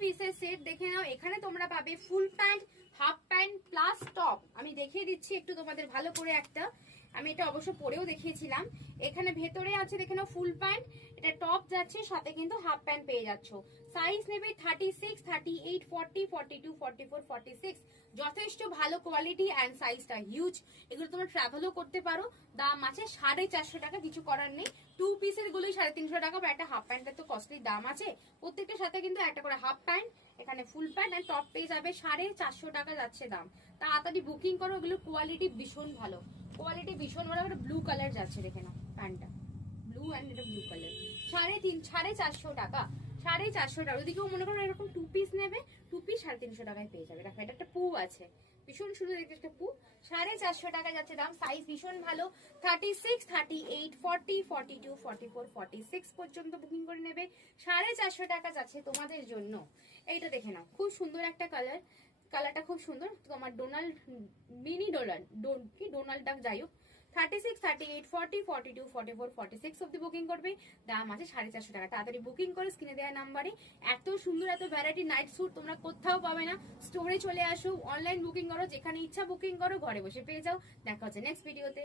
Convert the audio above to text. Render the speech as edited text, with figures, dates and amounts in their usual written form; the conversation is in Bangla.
পিসের সেট দেখে নাও। এখানে তোমরা পাবে full pant, half pant plus top. আমি দেখিয়ে দিচ্ছি একটু তোমাদের ভালো করে একটা, আমি এটা অবশ্য পরেও দেখিয়েছিলাম। এখানে ভেতরে আছে দেখে নাও ফুল প্যান্ট, এটা টপ যাচ্ছে, সাথে কিন্তু হাফ প্যান্ট পেয়ে যাচ্ছ। সাইজ নেবে 36, 38, 40, 42, 44, 46। যথেষ্ট ভালো কোয়ালিটি অ্যান্ড সাইজটা হিউজ। এগুলো তোমরা ট্রাভেলও করতে পারো। দাম আছে 450 টাকা, কিছু করার নেই। 2 পিসের গুলোই 350 টাকা, বা একটা হাফ প্যান্টের তো কস্টলি দাম আছে। প্রত্যেকটার সাথে কিন্তু একটা করে হাফ প্যান্ট, এখানে ফুল প্যান্ট এন্ড টপ পেয়ে যাবে। 450 টাকা যাচ্ছে দাম। তাড়াতাড়ি বুকিং করো, এগুলো কোয়ালিটি ভীষণ ভালো, কোয়ালিটি ভীষণ ভালো। ব্লু কালার যাচ্ছে দেখে নাও প্যান্টটা, ব্লু এন্ড এটা ব্লু কালার। 450 টাকা, 450 টাকা। যদি কেউ মনে করো এরকম 2 পিস নেবে, 2 পিস 350 টাকায় পেয়ে যাবে। দেখো এটা একটা পু আছে, ভীষণ সুন্দর দেখতে একটা পু। 450 টাকা যাচ্ছে দাম। সাইজ ভীষণ ভালো, 36, 38, 40, 42, 44, 46 পর্যন্ত বুকিং করে নেবে। 450 টাকা যাচ্ছে তোমাদের জন্য। এইটা দেখে নাও, খুব সুন্দর একটা কালার, কালারটা খুব সুন্দর। তোমার ডোনাল্ড, মিনি ডোনাল্ড, কি ডোনাল্ড ডাক, যাই হোক। 36, 38, 40, 42, 44, 46 অব্দি বুকিং করবে। দাম আছে 450 টাকা। তাড়াতাড়ি বুকিং করে স্ক্রিনে দেওয়া নাম্বারে। এত সুন্দর এত ভ্যারাইটি নাইট স্যুট তোমরা কোথাও পাবে না। স্টোরে চলে আসো, অনলাইন বুকিং করো, যেখানে ইচ্ছা বুকিং করো, ঘরে বসে পেয়ে যাও। দেখা হচ্ছে নেক্সট ভিডিওতে।